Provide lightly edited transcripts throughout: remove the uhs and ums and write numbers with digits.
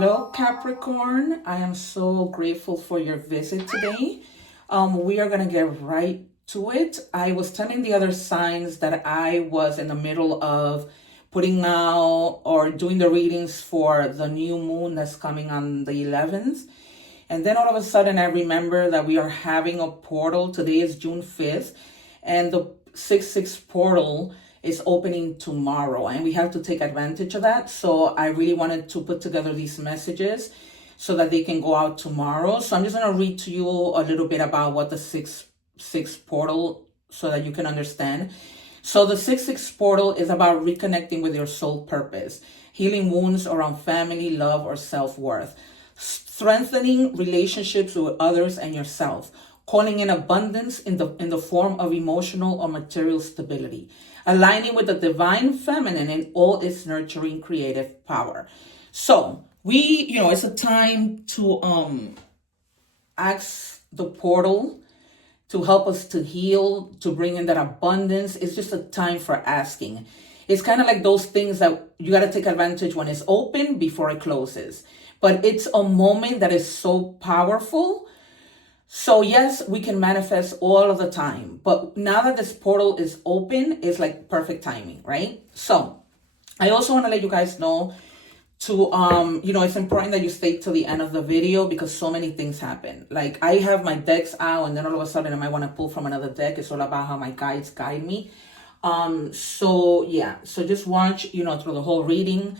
Hello, Capricorn. I am so grateful for your visit today. We are going to get right to it. I was telling the other signs that I was in the middle of putting out or doing the readings for the new moon that's coming on the 11th. And then all of a sudden I remember that we are having a portal. Today is June 5th, and the 6/6 portal is opening tomorrow, and we have to take advantage of that. So I really wanted to put together these messages so that they can go out tomorrow. So I'm just going to read to you a little bit about what the 6/6 portal, so that you can understand. So the 6/6 portal is about reconnecting with your soul purpose, healing wounds around family, love, or self-worth, strengthening relationships with others and yourself, calling in abundance in the form of emotional or material stability, aligning with the divine feminine in all its nurturing creative power. So it's a time to ask the portal to help us to heal, to bring in that abundance. It's just a time for asking. It's kind of like those things that you got to take advantage when it's open before it closes. But it's a moment that is so powerful. So yes, we can manifest all of the time, but now that this portal is open, it's like perfect timing, right? So I also want to let you guys know to, it's important that you stay till the end of the video, because so many things happen. Like I have my decks out, and then all of a sudden I might want to pull from another deck. It's all about how my guides guide me. So just watch, through the whole reading.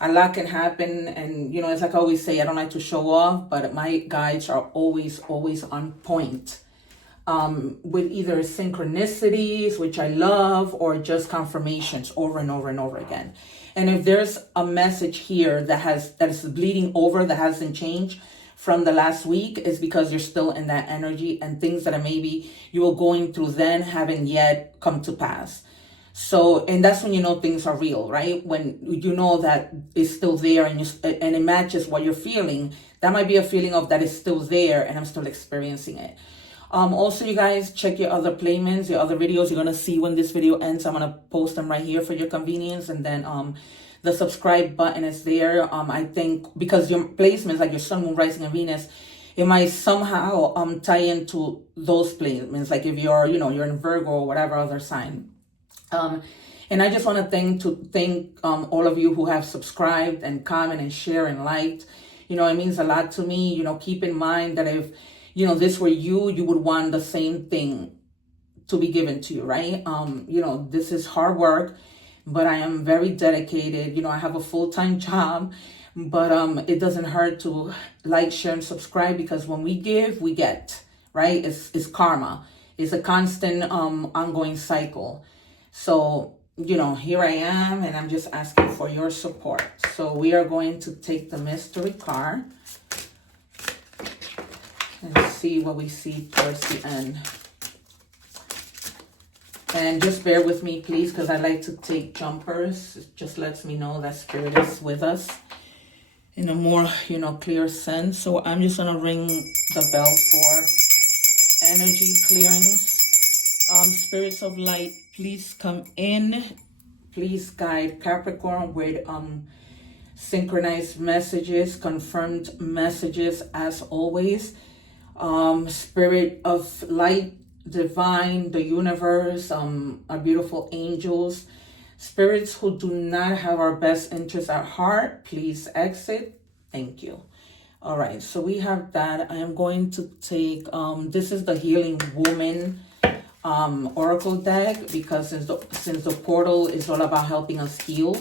A lot can happen, and it's like I always say, I don't like to show off, but my guides are always on point, with either synchronicities, which I love, or just confirmations over and over and over again. And if there's a message here that is bleeding over, that hasn't changed from the last week, is because you're still in that energy, and things that maybe you were going through then haven't yet come to pass. So, and that's when things are real, right? When you know that it's still there, and it matches what you're feeling. That might be a feeling of that is still there and I'm still experiencing it. Also, you guys, check your other placements, your other videos. You're going to see when this video ends. I'm going to post them right here for your convenience. And then the subscribe button is there. I think because your placements, like your sun, moon, rising, and Venus, it might somehow tie into those placements. Like if you're in Virgo or whatever other sign. And I just want to thank all of you who have subscribed and comment and share and liked. It means a lot to me. Keep in mind that if this were you would want the same thing to be given to you, right? This is hard work, but I am very dedicated. I have a full-time job, but it doesn't hurt to like, share, and subscribe, because when we give, we get, right? It's karma. It's a constant ongoing cycle. So, here I am, and I'm just asking for your support. So we are going to take the mystery card and see what we see towards the end. And just bear with me, please, because I like to take jumpers. It just lets me know that Spirit is with us in a more, clear sense. So I'm just going to ring the bell for energy clearings. Spirits of light, please come in. Please guide Capricorn with synchronized messages, confirmed messages as always. Spirit of light, divine, the universe, our beautiful angels, spirits who do not have our best interests at heart, please exit. Thank you. All right, so we have that. I am going to take, this is the Healing Woman oracle deck, because since the portal is all about helping us heal,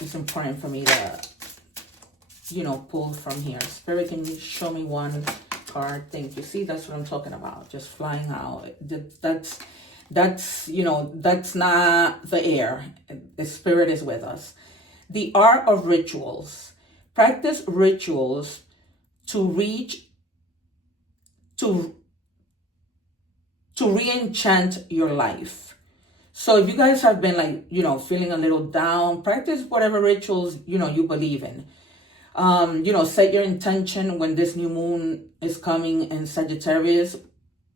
it's important for me to pull from here. Spirit, can you show me one card? Thank you. See, that's what I'm talking about, just flying out. That's not the air. The Spirit is with us. The art of rituals. Practice rituals to re-enchant your life. So if you guys have been feeling a little down, practice whatever rituals, you believe in. Set your intention when this new moon is coming in Sagittarius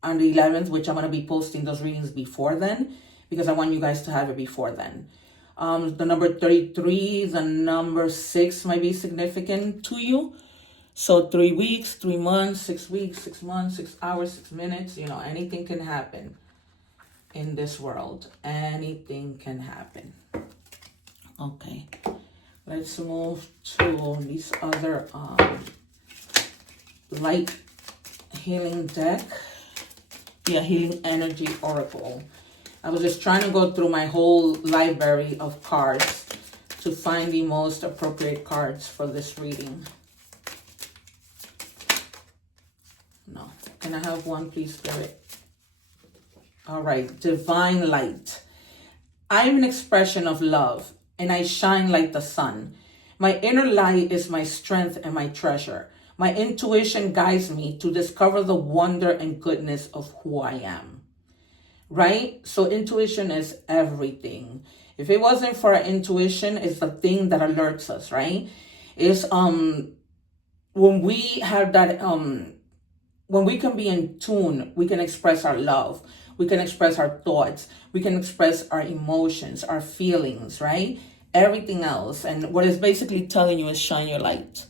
on the 11th, which I'm going to be posting those readings before then, because I want you guys to have it before then. The number 33, the number 6 might be significant to you. So 3 weeks, 3 months, 6 weeks, 6 months, 6 hours, 6 minutes, anything can happen in this world. Anything can happen. Okay. Let's move to these other light healing deck. Yeah, Healing Energy Oracle. I was just trying to go through my whole library of cards to find the most appropriate cards for this reading. No. Can I have one, please, Spirit? All right. Divine Light. I am an expression of love, and I shine like the sun. My inner light is my strength and my treasure. My intuition guides me to discover the wonder and goodness of who I am. Right? So intuition is everything. If it wasn't for our intuition, it's the thing that alerts us, right? It's when we have that when we can be in tune, we can express our love. We can express our thoughts. We can express our emotions, our feelings, right? Everything else. And what it's basically telling you is shine your light,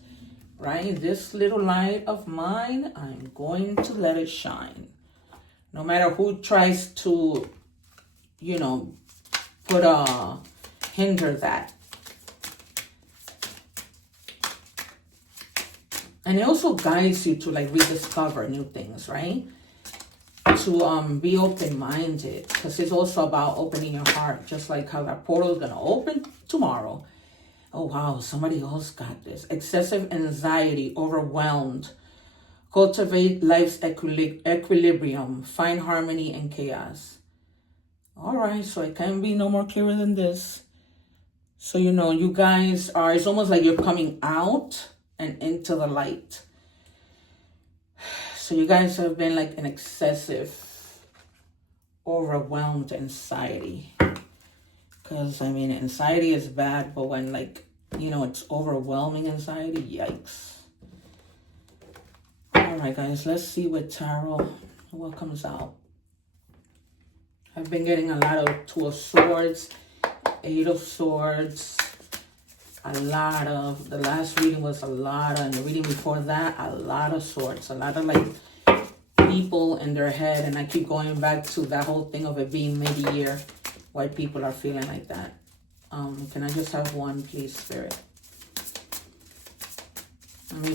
right? This little light of mine, I'm going to let it shine. No matter who tries to, hinder that. And it also guides you to rediscover new things, right? To be open-minded, because it's also about opening your heart, just like how that portal is going to open tomorrow. Oh, wow, somebody else got this. Excessive anxiety, overwhelmed. Cultivate life's equilibrium. Find harmony and chaos. All right, so it can't be no more clearer than this. So, you guys are, it's almost like you're coming out and into the light. So you guys have been an excessive, overwhelmed anxiety. Because, anxiety is bad, but when, it's overwhelming anxiety, yikes. All right, guys, let's see with tarot what comes out. I've been getting a lot of Two of Swords, Eight of Swords, the last reading was a lot, and the reading before that, a lot of swords, a lot of people in their head, and I keep going back to that whole thing of it being mid-year, why people are feeling like that. Can I just have one, please, Spirit?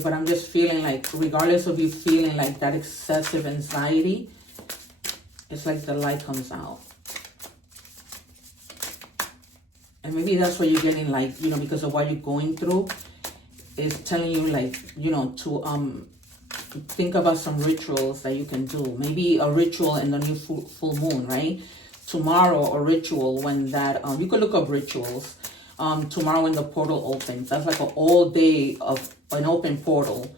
But I'm just feeling regardless of you feeling that excessive anxiety, it's like the light comes out. And maybe that's what you're getting, because of what you're going through, is telling you, to think about some rituals that you can do. Maybe a ritual in the new full moon, right? Tomorrow, a ritual when that, you could look up rituals. Tomorrow when the portal opens. That's an all day of an open portal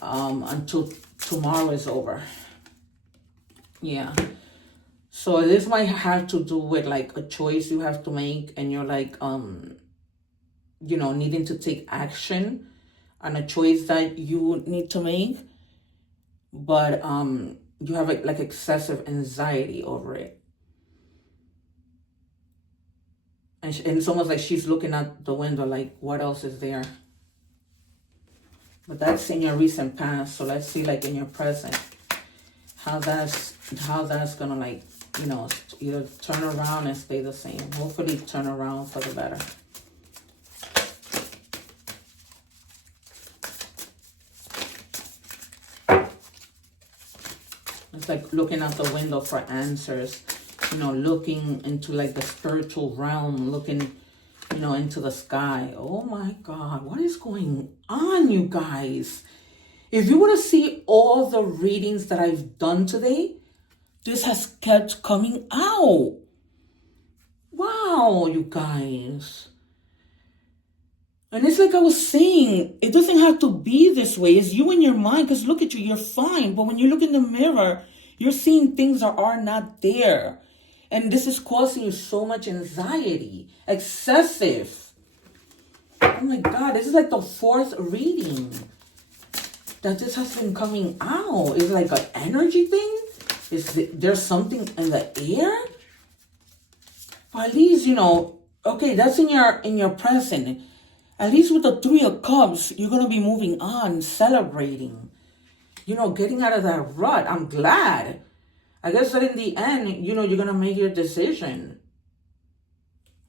until tomorrow is over. Yeah. So this might have to do with a choice you have to make, and you're needing to take action on a choice that you need to make, but you have excessive anxiety over it. And it's almost like she's looking out the window what else is there? But that's in your recent past, so let's see in your present how that's gonna either turn around and stay the same. Hopefully turn around for the better. It's looking out the window for answers, looking into the spiritual realm, looking, into the sky. Oh my God, what is going on, you guys? If you want to see all the readings that I've done today, this has kept coming out. Wow, you guys. And it's like I was saying, it doesn't have to be this way. It's you in your mind, because look at you, you're fine. But when you look in the mirror, you're seeing things that are not there. And this is causing you so much anxiety. Excessive. Oh my God, this is the 4th reading that this has been coming out. Is it an energy thing? Is there something in the air? But at least, Okay, that's in your present. At least with the Three of Cups, you're gonna be moving on, celebrating. Getting out of that rut. I'm glad. I guess that in the end, you're gonna make your decision.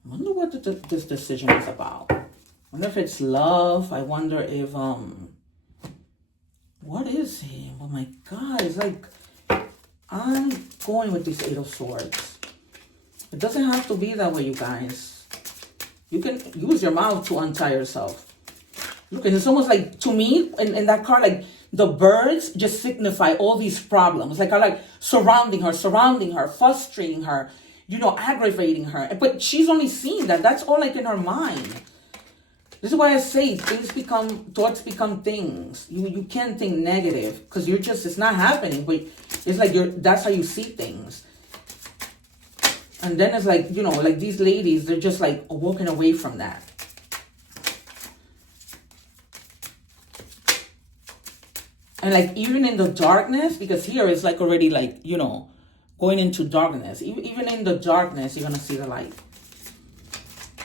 I wonder what this decision is about. I wonder if it's love. I wonder if what is it? Oh my God! It's like I'm going with this Eight of Swords. It doesn't have to be that way, you guys. You can use your mouth to untie yourself. Look, and it's almost like, to me, in that card, like the birds just signify all these problems. Like, are like surrounding her, frustrating her, aggravating her. But she's only seeing that. That's all like in her mind. This is why I say thoughts become things. You can't think negative because it's not happening. But it's like that's how you see things. And then it's like, like these ladies, they're just like walking away from that. And like even in the darkness, because here it's like already like, going into darkness. Even in the darkness, you're going to see the light.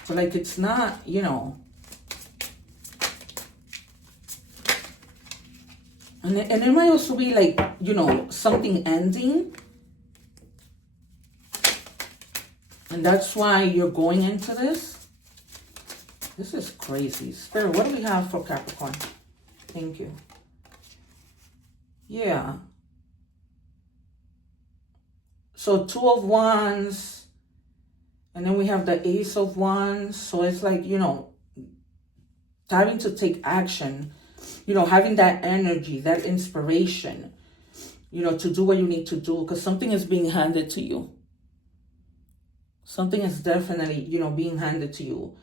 So like it's not, And it might also be like, something ending. And that's why you're going into this. This is crazy. Spirit, what do we have for Capricorn? Thank you. Yeah. So 2 of Wands. And then we have the Ace of Wands. So it's like, having to take action. Having that energy, that inspiration. To do what you need to do. Because something is being handed to you. Something is definitely, being handed to you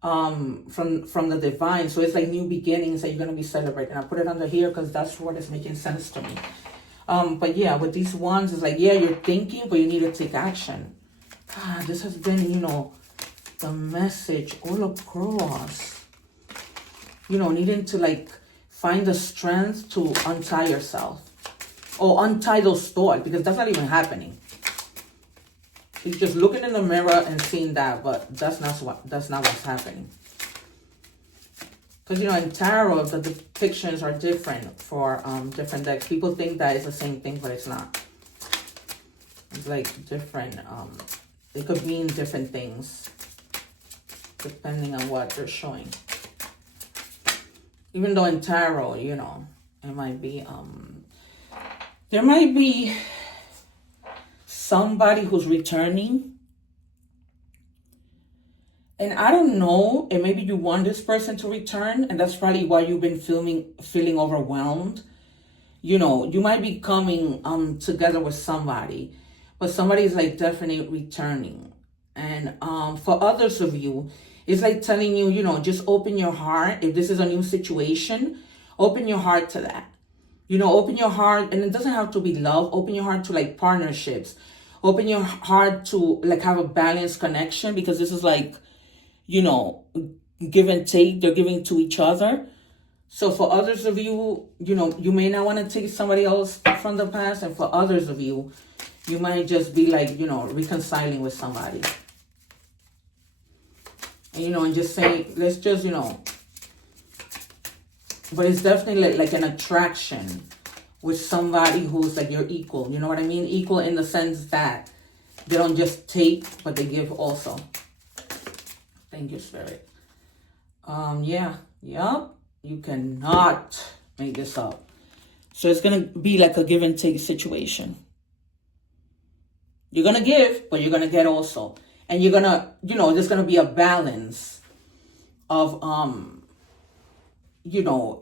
from the divine. So it's like new beginnings that you're going to be celebrating. I put it under here because that's what is making sense to me. But yeah, with these wands, it's like, yeah, you're thinking, but you need to take action. God, this has been, the message all across. Needing to like find the strength to untie yourself. Or untie those thoughts, because that's not even happening. She's just looking in the mirror and seeing that, but that's not what's happening. Because in tarot, the depictions are different for different decks. People think that it's the same thing, but it's not. It's like different. It could mean different things depending on what they're showing. Even though in tarot, it might be there might be somebody who's returning. And I don't know, and maybe you want this person to return, and that's probably why you've been feeling overwhelmed. You might be coming together with somebody, but somebody's like definitely returning. And for others of you, it's like telling you, just open your heart. If this is a new situation, open your heart to that. Open your heart, and it doesn't have to be love. Open your heart to like partnerships. Open your heart to like have a balanced connection, because this is like, give and take. They're giving to each other. So for others of you, you may not want to take somebody else from the past. And for others of you, you might just be like, reconciling with somebody. And, and just saying, let's just, but it's definitely like an attraction with somebody who's like your equal. You know what I mean? Equal in the sense that they don't just take, but they give also. Thank you, Spirit. Yeah. Yup. You cannot make this up. So it's going to be like a give and take situation. You're going to give, but you're going to get also. And you're going to, there's going to be a balance of,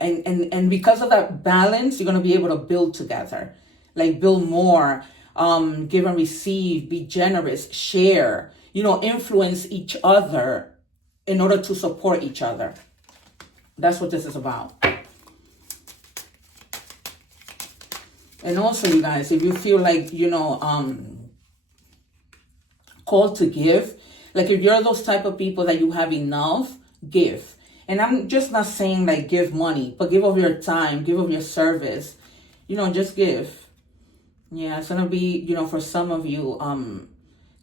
and because of that balance, you're going to be able to build together. Like build more, give and receive, be generous, share, influence each other in order to support each other. That's what this is about. And also, you guys, if you feel like, called to give, like if you're those type of people that you have enough, give. And I'm just not saying like give money, but give of your time, give of your service, just give. Yeah, it's going to be, for some of you,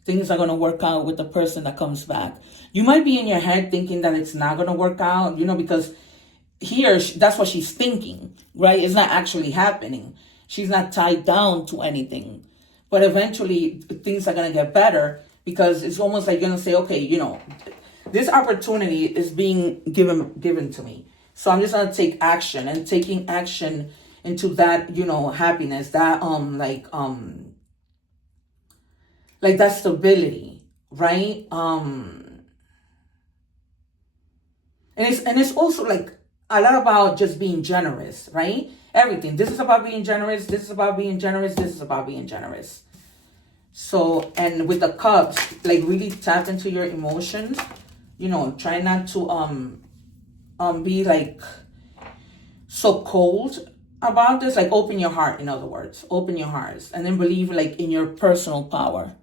Things are going to work out with the person that comes back. You might be in your head thinking that it's not going to work out, because that's what she's thinking, right? It's not actually happening. She's not tied down to anything. But eventually things are going to get better, because it's almost like you're going to say, okay, this opportunity is being given to me. So I'm just going to take action, and taking action into that, happiness, that, like that stability, right? And it's also like a lot about just being generous, right? Everything. This is about being generous. This is about being generous. This is about being generous. So, and with the cups, like really tap into your emotions. Try not to be like so cold about this. Like open your heart. In other words, open your hearts, and then believe like in your personal power.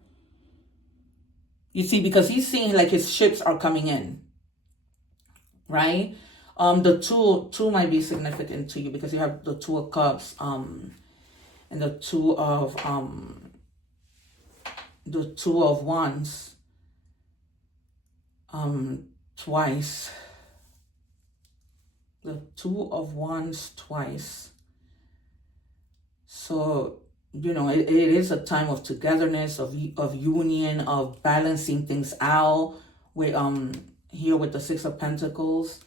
You see, because he's seeing like his ships are coming in, right? The two might be significant to you, because you have the Two of Cups, and the Two of Wands, twice. The Two of Wands twice. So, it is a time of togetherness, of union, of balancing things out. With here with the Six of Pentacles.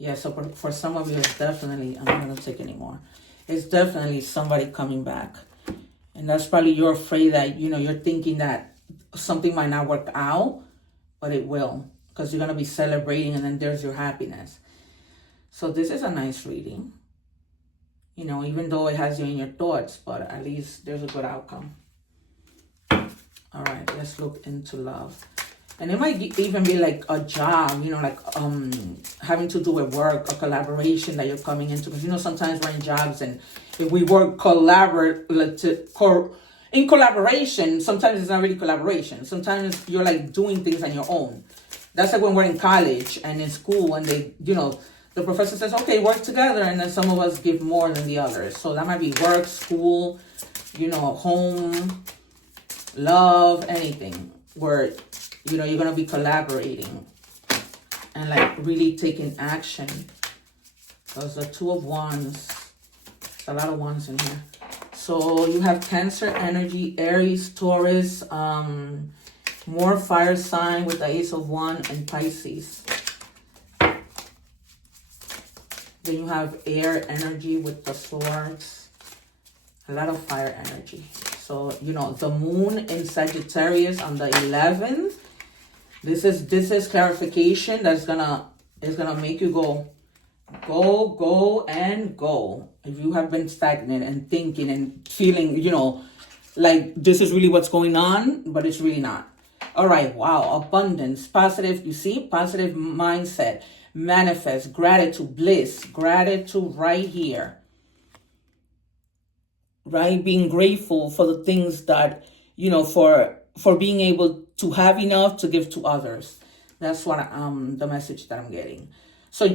Yeah, so for some of you, it's definitely, I'm not going to take any more. It's definitely somebody coming back. And that's probably you're afraid that, you're thinking that something might not work out, but it will. Because you're going to be celebrating, and then there's your happiness. So this is a nice reading. Even though it has you in your thoughts, but at least there's a good outcome. All right, let's look into love. And it might even be like a job, like having to do with work, a collaboration that you're coming into. Because, sometimes we're in jobs, and if we work in collaboration, sometimes it's not really collaboration. Sometimes you're like doing things on your own. That's like when we're in college and in school, and they, the professor says, okay, work together. And then some of us give more than the others. So that might be work, school, home, love, anything where, you're going to be collaborating and like really taking action. Because the Two of Wands, there's a lot of wands in here. So you have Cancer energy, Aries, Taurus, more fire sign with the Ace of Wands, and Pisces. Then you have air energy with the swords. A lot of fire energy. So, the moon in Sagittarius on the 11th. This is clarification that's gonna make you go, and go. If you have been stagnant and thinking and feeling, like this is really what's going on, but it's really not. All right, wow, abundance, positive, you see, positive mindset, manifest, gratitude, bliss, gratitude right here. Right, being grateful for the things that, for being able to have enough to give to others. That's what the message that I'm getting. So,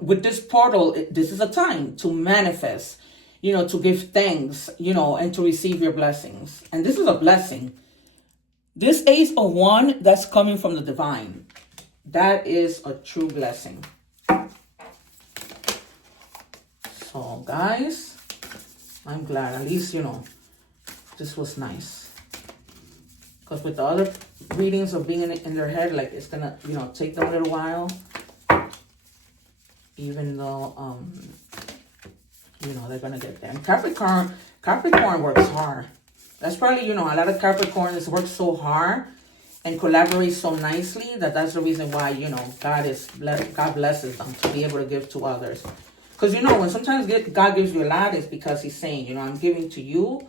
with this portal, this is a time to manifest, to give thanks, and to receive your blessings. And this is a blessing. This Ace of Wands, that's coming from the divine. That is a true blessing. So, guys, I'm glad. At least, this was nice. Because with the other readings of being in their head, like it's going to, take them a little while. Even though, they're going to get there. And Capricorn works hard. That's probably, a lot of Capricorns work so hard and collaborate so nicely that's the reason why, God blesses them to be able to give to others. Because, when sometimes God gives you a lot, it's because he's saying, I'm giving to you,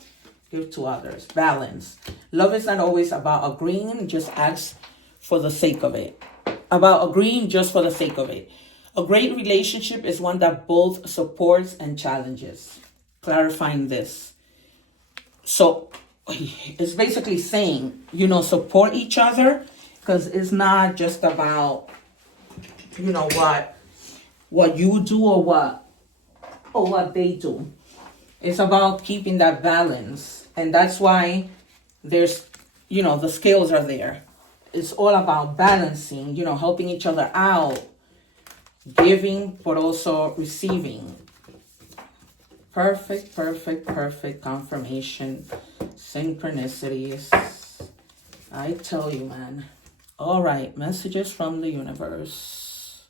give to others. Balance. Love is not always about agreeing, just ask for the sake of it. About agreeing just for the sake of it. A great relationship is one that both supports and challenges. Clarifying this. So it's basically saying, support each other, because it's not just about, what you do or what they do. It's about keeping that balance. And that's why there's the scales are there. It's all about balancing, helping each other out, giving, but also receiving. Perfect, perfect, perfect confirmation. Synchronicities. I tell you, man. All right, messages from the universe.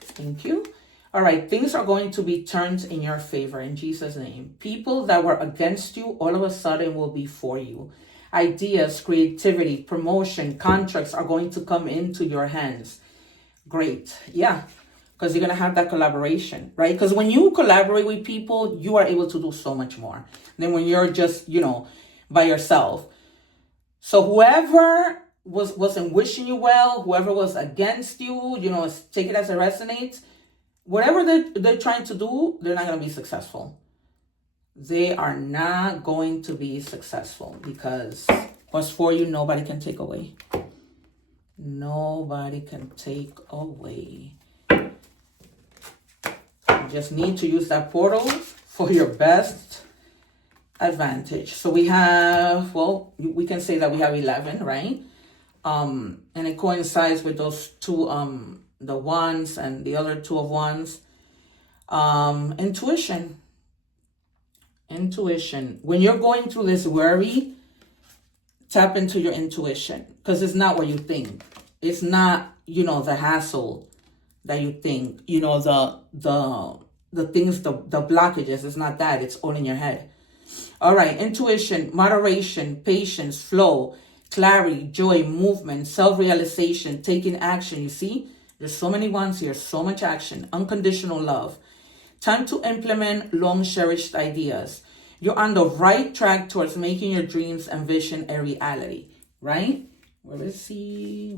Thank you. All right, things are going to be turned in your favor in Jesus' name. People that were against you all of a sudden will be for you. Ideas, creativity, promotion, contracts are going to come into your hands. Great. Yeah, because you're going to have that collaboration, right? Because when you collaborate with people, you are able to do so much more than when you're just, by yourself. So whoever wasn't wishing you well, whoever was against you, take it as it resonates. Whatever they're trying to do, they're not going to be successful. They are not going to be successful because what's for you, nobody can take away. Nobody can take away. You just need to use that portal for your best advantage. So we have, we can say that we have 11, right? And it coincides with those two, the ones and the other two of wands. Intuition. When you're going through this worry, tap into your intuition, because it's not what you think. It's not, the hassle that you think, the things, the blockages. It's not that. It's all in your head. All right. Intuition, moderation, patience, flow, clarity, joy, movement, self-realization, taking action. You see, there's so many ones here, so much action, unconditional love. Time to implement long-cherished ideas. You're on the right track towards making your dreams and vision a reality, right? Where is he?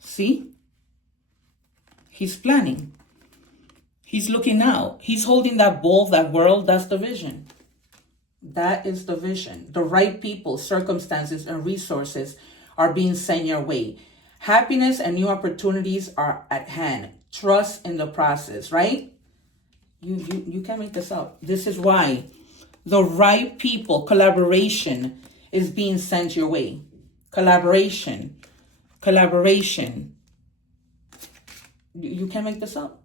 See? He's planning. He's looking out. He's holding that ball, that world. That's the vision. That is the vision. The right people, circumstances, and resources are being sent your way. Happiness and new opportunities are at hand. Trust in the process, right? You can't make this up. This is why the right people, collaboration is being sent your way. Collaboration. You can't make this up.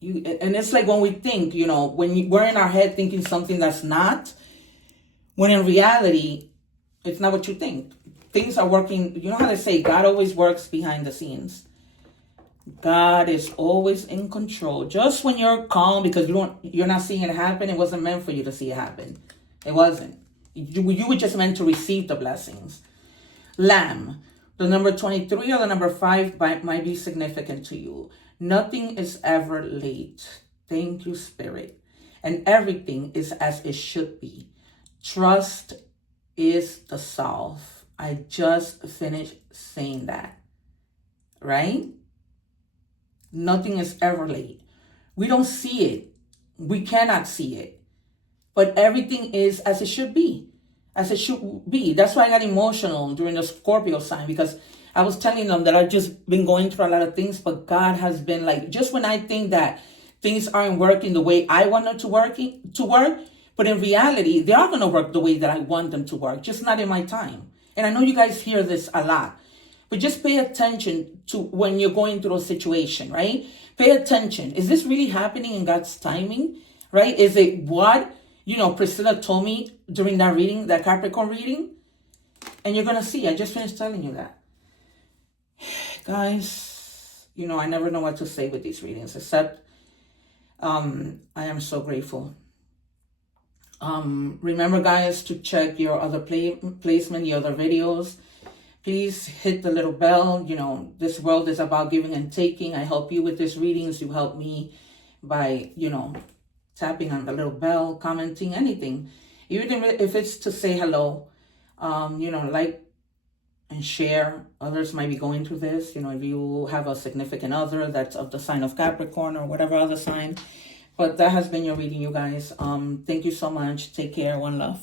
And it's like when we think, when we're in our head thinking something that's not, when in reality, it's not what you think. Things are working. You know how they say God always works behind the scenes. God is always in control. Just when you're calm because you're not seeing it happen, it wasn't meant for you to see it happen. It wasn't. You were just meant to receive the blessings. Lamb, the number 23 or the number 5 might be significant to you. Nothing is ever late. Thank you, Spirit. And everything is as it should be. Trust is the solve. I just finished saying that. Right? Nothing is ever late. We don't see it. We cannot see it. But everything is as it should be. As it should be. That's why I got emotional during the Scorpio sign, because I was telling them that I've just been going through a lot of things, but God has been like, just when I think that things aren't working the way I want them to work, but in reality, they are going to work the way that I want them to work, just not in my time. And I know you guys hear this a lot, but just pay attention to when you're going through a situation, right? Pay attention. Is this really happening in God's timing, right? Is it what, Priscilla told me during that reading, that Capricorn reading? And you're going to see, I just finished telling you that. Guys, I never know what to say with these readings, except I am so grateful. Remember, guys, to check your other placement, the other videos. Please hit the little bell. This world is about giving and taking. I help you with these readings. You help me by, tapping on the little bell, commenting, anything. Even if it's to say hello, like and share. Others might be going through this. If you have a significant other that's of the sign of Capricorn or whatever other sign. But that has been your reading, you guys. Thank you so much. Take care. One love.